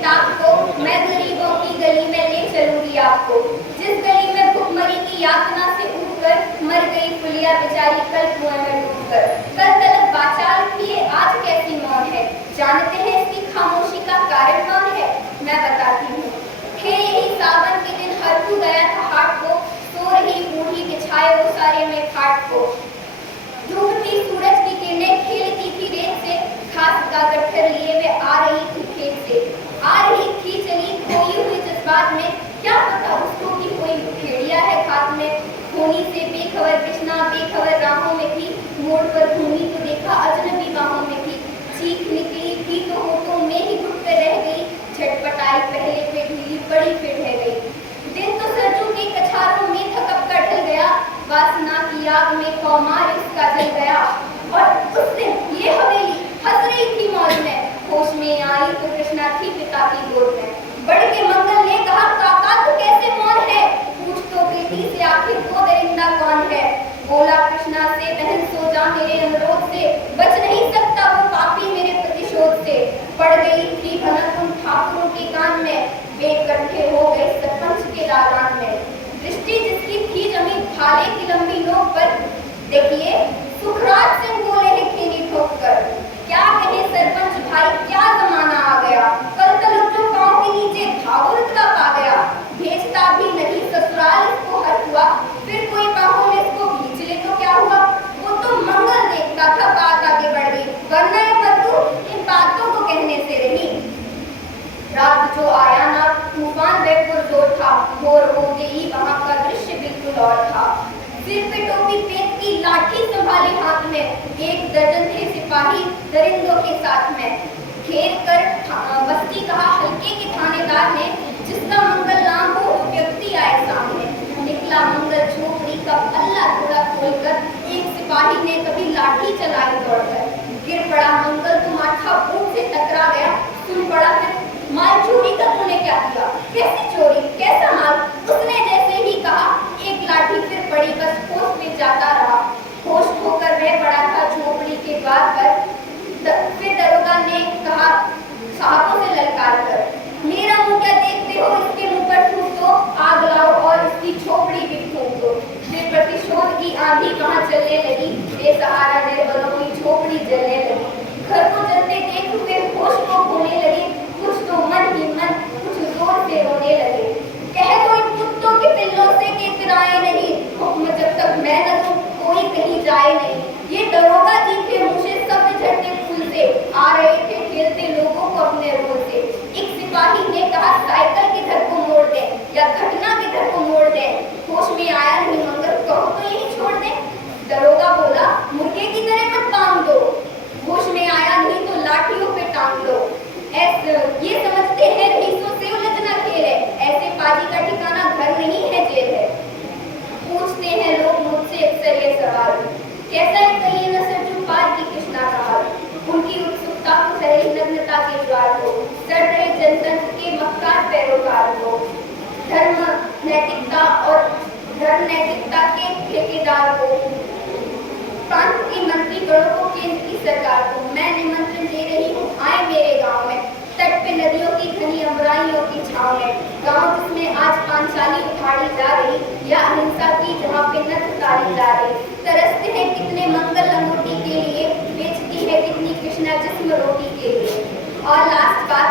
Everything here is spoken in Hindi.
किताब को मैं गरीबों की गली में ले चलूंगी आपको, जिस गली में भुखमरी की यातना से उठकर मर गई फुलिया बेचारी कल कुएं में डूबकर। कल तलक बाचाल थी आज कैसी मौन है, जानते हैं इसकी खामोशी का कारण कौन है? मैं बताती हूँ। थे यही सावन के दिन हरकू गया था हाट को, सो रही बूढ़ी बिछाए वो सारे में खाट को। डूबती सूरज की किरणें खेलती थी रेत से, घास का गट्ठर लिए वे आ रही थी खेत से। आ रही थी चली खोई हुई जज्बात में, क्या पता उसको कि कोई भेड़िया है खात में। खूनी से बेखबर कृष्णा बेखबर राहों में थी, मोड़ पर घूमी तो देखा अजनबी बाहों में थी। चीख निकली थी तो होठों में ही घुट कर रह गई, झटपटाई पहले पे ढीली बड़ी फिर रह गई। दिन तो सरजू के कछारों में थकप कर ढल गया, वासना की आग में कौमार इसका जल गया। और उस दिन ये हवेली हंस रही थी मौज में, होश में आई तो कृष्णा थी पिता की गोद में। बढ़ के मंगल ने कहा काका तू कैसे मौन है, पूछ तो बेटी से आखिर वो दरिंदा कौन है। बोला कृष्णा से बहन सो जा मेरे अनुरोध से, बच नहीं सकता वो पापी मेरे प्रतिशोध से। पड़ गई थी भनक उन ठाकुरों के कान में, वे इकट्ठे हो गए सरपंच के दालान में। दृष्टि जिसकी थी जमी भाले की लंबी नोक पर, देखिए सुखराज सिंह बोले हैं खेली ठोक कर। क्या कहे सरपंच भाई क्या जमाना आ गया, कल तलक जो पांव के नीचे घाव रुतला पा गया। भेजता भी नहीं ससुराल इसको हर हुआ, फिर कोई बाहों में इसको भींच ले तो क्या हुआ। वो तो मंगल देखता था बात आगे बढ़ गई, वरना ये मधु इन बातों को कहने से रही। रात जो आया ना तूफान बेपुर जोर था, भोर हो गई वहां का दृश्य बिल्कुल और था। सिर पे टोपी पेट की लाठी संभाले हाथ में, एक दर्जन थे सिपाही दरिंदों के साथ में। घेर कर बस्ती कहा हल्के के थानेदार ने, जिसका मंगल नाम हो व्यक्ति आए सामने। निकला मंगल झोपड़ी का पल्ला थोड़ा खोलकर, एक सिपाही ने कभी लाठी चलाई दौड़कर। गिर पड़ा मंगल तो माथा बूट से टकरा गया, सुन पड़ा फिर माल चोरी का तूने क्या किया, कैसी चोरी कैसा माल। उसने जैसे ही कहा एक लाठी फिर पड़ी, बस होश में जाता रहा। होश होकर वह पड़ा था झोपड़ी के द्वार पर। फिर दरोगा ने कहा साहबों से ललकार कर, मेरा मुंह क्या देखते हो, इसके मुंह पर फूंक दो, आग लाओ और इसकी झोपड़ी भी फूंक दो। फिर प्रतिशोध की आंधी कहाँ चलने लगी, बेसहारा निर्बलों की झोपड़ी जलने लगी। घर को जलते देख हुए होश को खोने लगे, कुछ तो मन ही मन कुछ जोर से रोने लगे। कह दो इन कुत्तों के पिल्लों से कि किराए नहीं, हुक्म जब तक मैं न दूं कोई कहीं जाए नहीं। ये दरोगा जी थे मुंह से सब झड़ते फूल से, आ रहे थे खेलते लोगों को अपने रोल से। एक सिपाही ने कहा साइकिल के घर को मोड़ दे या घटना के घर को मोड़ दे। होश में आया नहीं मंगल, कहो तो यही छोड़ दे। दरोगा बोला मुर्गे की तरह मत बांध दो, होश में आया नहीं तो लाठियों पे टांग दो। ये समझते हैं रईसों से उलझना खेल है, ऐसे पाजी का ठिकाना घर नहीं है जेल है। पूछते हैं लोग मुझसे अक्सर ये सवाल, कैसा है कहिए न सरजू पार की कृष्णा का हाल। उनकी उत्सुकता को सही नग्नता के द्वार को, सड़ रहे जनतंत्र के मक्कार पैरोकार को। धर्म नैतिकता के ठेकेदार को, प्रांत के मंत्री बड़ों को, केंद्र की सरकार को मैं निमंत्रण दे रही हूँ आए मेरे गांव में। तट पे नदियों की घनी अमराइयों की छाव में, गांव जिसमें आज पांचाली उठाड़ी जा रही या अहिंसा की जहाँ पे नथ उतारी जा रही। तरसते हैं कितने मंगल लंगोटी के लिए, बेचती है कितनी कृष्णा जिस्म रोटी के लिए। और लास्ट बात